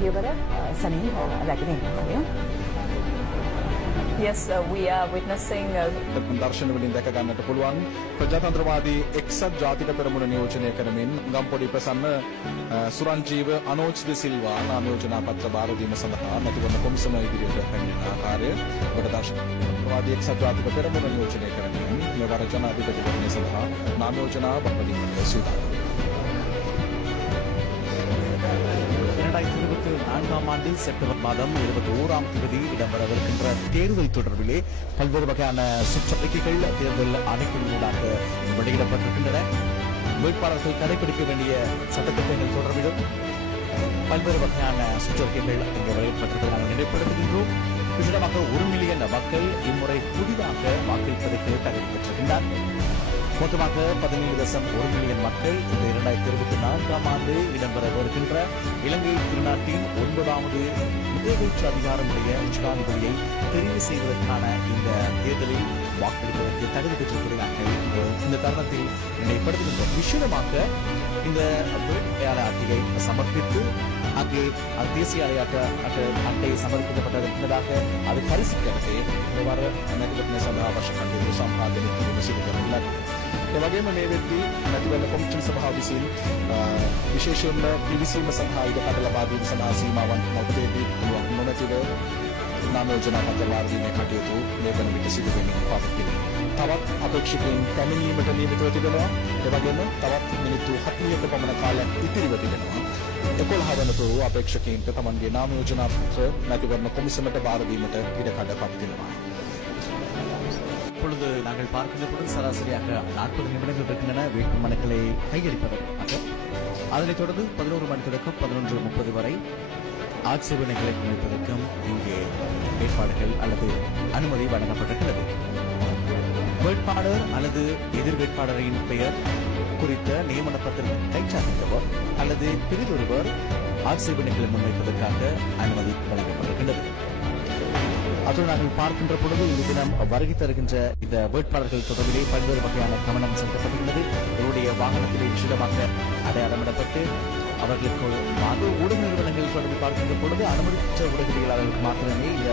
පියවර සැනින් රැගෙන ඉන්නවා. Yes, we are witnessing දර්ශන වලින් දැක ගන්නට පුළුවන් ප්‍රජාතන්ත්‍රවාදී එක්සත් ජාතික පෙරමුණ නියෝජනය කරමින් ගම්පොඩි ප්‍රසන්න සුරංජීව අනෝජ් ද සිල්වා නාම යෝජනා පත්‍ර බාර දීම සඳහා මැතිවරණ කොමිසම ඉදිරියට පැමිණෙන ආකාරය ඔබට දර්ශනවාදී එක්සත් ජාතික පෙරමුණ නියෝජනය කරමින් මෙවර ජනාධිපතිවරණය සඳහා නාම යෝජනා බහුමතීමට සූදානම්. 2024 ஆண்டில் செப்டம்பர் மாதம் 21ஆம் தேதி இடம்பெறவிருக்கின்ற தேர்தல் தொடர்பிலே பல்வேறு வகையான சுற்றறிக்கைகள் தேர்தல் ஆணைக்குழுவினூடாக வெளியிடப்பட்டிருக்கின்றன. வேட்பாளர்கள் கடைபிடிக்க வேண்டிய சட்டத்திட்டங்கள் தொடர்பிலும் பல்வேறு வகையான சுற்றறிக்கைகள் இங்கு வெளியிடப்பட்டிருப்பதை நாங்கள் நினைப்படுத்துகின்றோம். விசேடமாக 1 மில்லியன் மக்கள் இம்முறை புதிதாக வாக்களிப்பதற்கு தகுதி பெற்றிருக்கின்றார்கள். மொத்தமாக 17.1 மில்லியன் மக்கள் இந்த 2024ஆம் ஆண்டு இடம்பெறவிருக்கின்ற இலங்கை திருநாட்டின் 9வது நிறைவேற்று அதிகாரமுடைய ஜனாதிபதியை தெரிவு செய்வதற்கான இந்த தேர்தலில் வாக்களிப்பதற்கு தகுதி பெற்றிருப்பதை நாங்கள் இந்த தருணத்தில் நினைப்படுத்துகின்றோம். விசேடமாக இந்த வேட்பாளர் அட்டையை சமர்ப்பித்து அங்கே தேசிய அட்டை சமர்ப்பிக்கப்பட்டதற்கு முன்னதாக அது பரிசீலிக்கிறது இவ்வாறு මැතිවරණය සඳහා අවශ්‍ය කටයුතු සම්පාදනය කිරීම සිදු කරන ලද. ඒ වගේම මේ වෙද්දී මැතිවරණ කොමිෂන් සභාව විසින් විශේෂයෙන්ම පිවිසීම සඳහා ඉඩකඩ ලබා දීම සඳහා සීමාවන් මොකදේදී නොමැතිව නාම යෝජනා පත්‍ර වාර දීමේ කටයුතු මේ වන විට සිදු වෙමින් පවතිනවා. තවත් අපේක්ෂකයන් පැමිණීමට නියමිතව තිබෙනවා. ඒ වගේම තවත් මිනිත්තු 40ක පමණ කාලයක් ඉතිරිව තිබෙනවා. 11 වනතුරු අපේක්ෂකයන්ට තමන්ගේ නාම යෝජනා පත්‍ර මැතිවරණ කොමිසමට බාර දීමට ඉඩකඩ පවතිනවා. இப்பொழுது நாங்கள் பார்க்கின்ற பொழுது சராசரியாக 40 நிமிடங்கள் இருக்கின்றன வேட்புமனுக்களை கையளிப்பதற்காக. அதனைத் தொடர்ந்து 11 மணி தொடக்கம் 11:30 வரை ஆட்சேபனைகளை முன்வைப்பதற்கும் இங்கே ஏற்பாடுகள் அல்லது அனுமதி வழங்கப்பட்டிருக்கிறது. வேட்பாளர் அல்லது எதிர் வேட்பாளரின் பெயர் குறித்த நியமன பத்திரம் கைச்சாத்திட்டவர் அல்லது பிரிதொருவர் ஆட்சேபனைகளை முன்வைப்பதற்காக அனுமதி வழங்கப்பட்டிருக்கின்றது. அத்துடன் நாங்கள் பார்க்கின்ற பொழுது இந்த தினம் வருகை தருகின்ற இந்த வேட்பாளர்கள் தொடர்பிலே பல்வேறு வகையான கவனம் செலுத்தப்பட்டுள்ளது. இவருடைய வாகனத்திலே விசேடமாக அடையாளமிடப்பட்டு அவர்களுக்கு ஊடக நிறுவனங்கள் தொடர்பில் பார்க்கின்ற பொழுது அனுமதி பெற்ற ஊடகவியலாளர்களுக்கு மாத்திரமே இந்த